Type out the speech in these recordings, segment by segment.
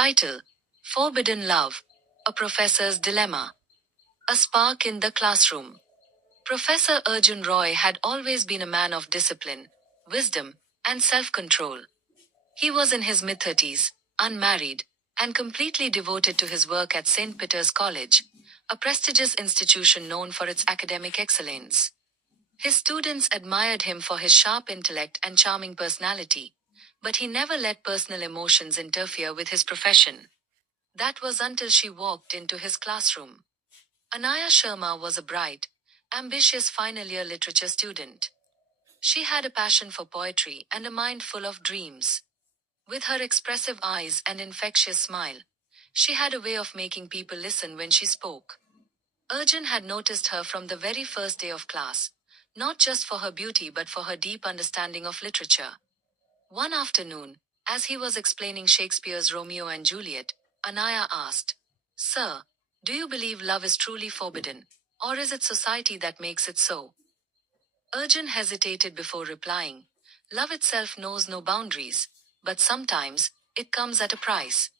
Title: Forbidden Love, A Professor's Dilemma. A spark in the classroom. Professor Arjun Roy had always been a man of discipline, wisdom, and self-control. He was in his mid-30s, unmarried, and completely devoted to his work at St. Peter's College, a prestigious institution known for its academic excellence. His students admired him for his sharp intellect and charming personality, but he never let personal emotions interfere with his profession. That was until she walked into his classroom. Anaya Sharma was a bright, ambitious final-year literature student. She had a passion for poetry and a mind full of dreams. With her expressive eyes and infectious smile, she had a way of making people listen when she spoke. Arjun had noticed her from the very first day of class, not just for her beauty but for her deep understanding of literature. One afternoon, as he was explaining Shakespeare's Romeo and Juliet, Anaya asked, "Sir, do you believe love is truly forbidden, or is it society that makes it so?" Arjun hesitated before replying. Love itself knows no boundaries, but sometimes, it comes at a price.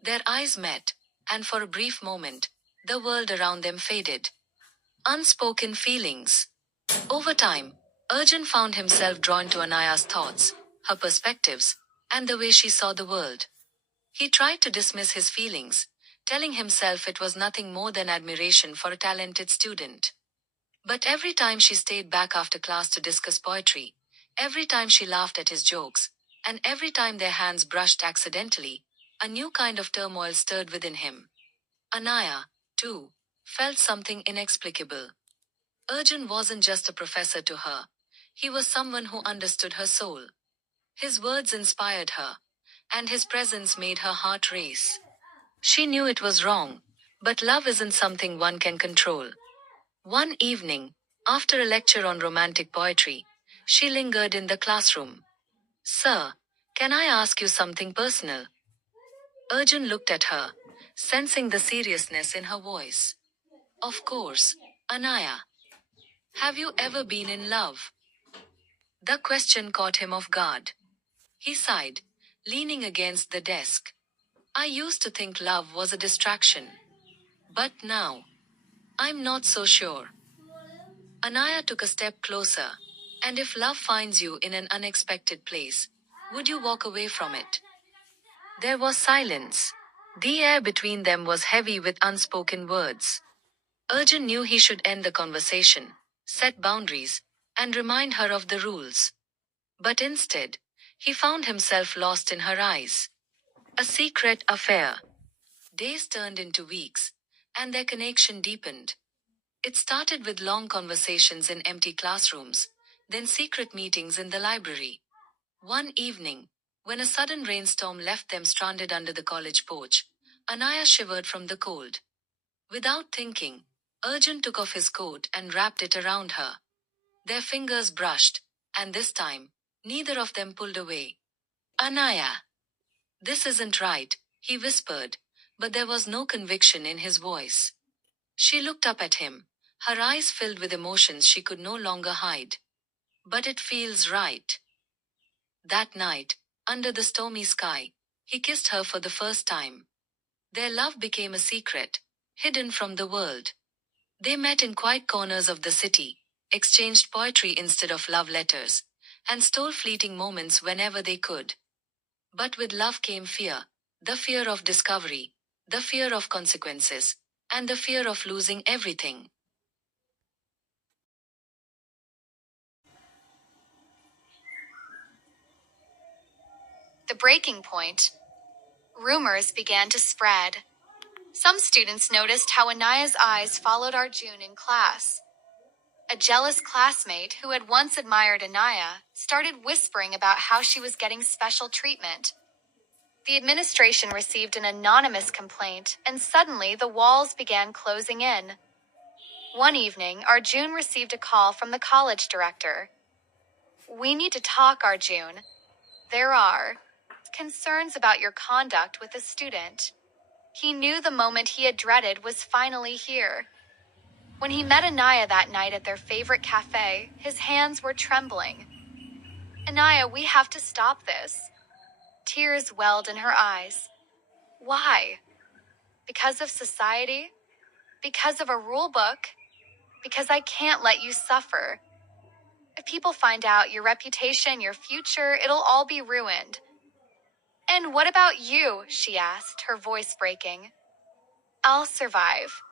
Their eyes met, and for a brief moment, the world around them faded. Unspoken feelings. Over time, Arjun found himself drawn to Anaya's thoughts, her perspectives, and the way she saw the world. He tried to dismiss his feelings, telling himself it was nothing more than admiration for a talented student. But every time she stayed back after class to discuss poetry, every time she laughed at his jokes, and every time their hands brushed accidentally, a new kind of turmoil stirred within him. Anaya, too, felt something inexplicable. Arjun wasn't just a professor to her. He was someone who understood her soul. His words inspired her, and his presence made her heart race. She knew it was wrong, but love isn't something one can control. One evening, after a lecture on romantic poetry, she lingered in the classroom. "Sir, can I ask you something personal?" Arjun looked at her, sensing the seriousness in her voice. "Of course, Anaya. Have you ever been in love?" The question caught him off guard. He sighed, leaning against the desk. "I used to think love was a distraction. But now, I'm not so sure." Anaya took a step closer. "And if love finds you in an unexpected place, would you walk away from it?" There was silence. The air between them was heavy with unspoken words. Arjun knew he should end the conversation, set boundaries, and remind her of the rules. But instead, he found himself lost in her eyes. A secret affair. Days turned into weeks, and their connection deepened. It started with long conversations in empty classrooms, then secret meetings in the library. One evening, when a sudden rainstorm left them stranded under the college porch, Anaya shivered from the cold. Without thinking, Arjun took off his coat and wrapped it around her. Their fingers brushed, and this time, neither of them pulled away. "Anaya, this isn't right," he whispered, but there was no conviction in his voice. She looked up at him, her eyes filled with emotions she could no longer hide. "But it feels right." That night, under the stormy sky, he kissed her for the first time. Their love became a secret, hidden from the world. They met in quiet corners of the city, exchanged poetry instead of love letters, and stole fleeting moments whenever they could. But with love came fear, the fear of discovery, the fear of consequences, and the fear of losing everything. The breaking point. Rumors began to spread. Some students noticed how Anaya's eyes followed Arjun in class. A jealous classmate who had once admired Anaya started whispering about how she was getting special treatment. The administration received an anonymous complaint, and suddenly the walls began closing in. One evening, Arjun received a call from the college director. "We need to talk, Arjun. There are concerns about your conduct with a student." He knew the moment he had dreaded was finally here. When he met Anaya that night at their favorite cafe, his hands were trembling. "Anaya, we have to stop this." Tears welled in her eyes. Why? Because of society? Because of a rule book? Because I can't let you suffer. If people find out your reputation, your future, it'll all be ruined. And what about you? She asked, her voice breaking. I'll survive,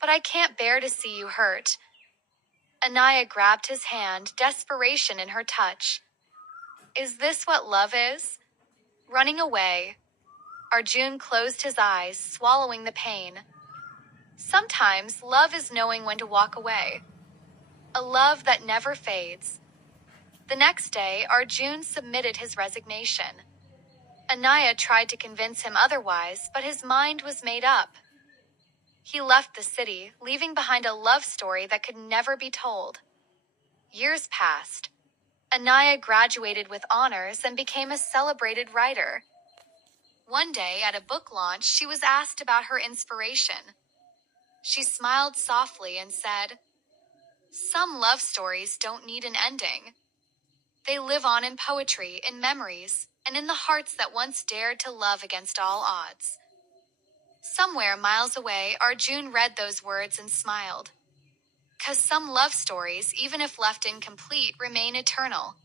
but I can't bear to see you hurt. Anaya grabbed his hand, desperation in her touch. Is this what love is? Running away. Arjun closed his eyes, swallowing the pain. Sometimes love is knowing when to walk away. A love that never fades. The next day, Arjun submitted his resignation. Anaya tried to convince him otherwise, but his mind was made up. He left the city, leaving behind a love story that could never be told. Years passed. Anaya graduated with honors and became a celebrated writer. One day, at a book launch, she was asked about her inspiration. She smiled softly and said, "Some love stories don't need an ending. They live on in poetry, in memories, and in the hearts that once dared to love against all odds." Somewhere miles away, Arjun read those words and smiled. 'Cause some love stories, even if left incomplete, remain eternal.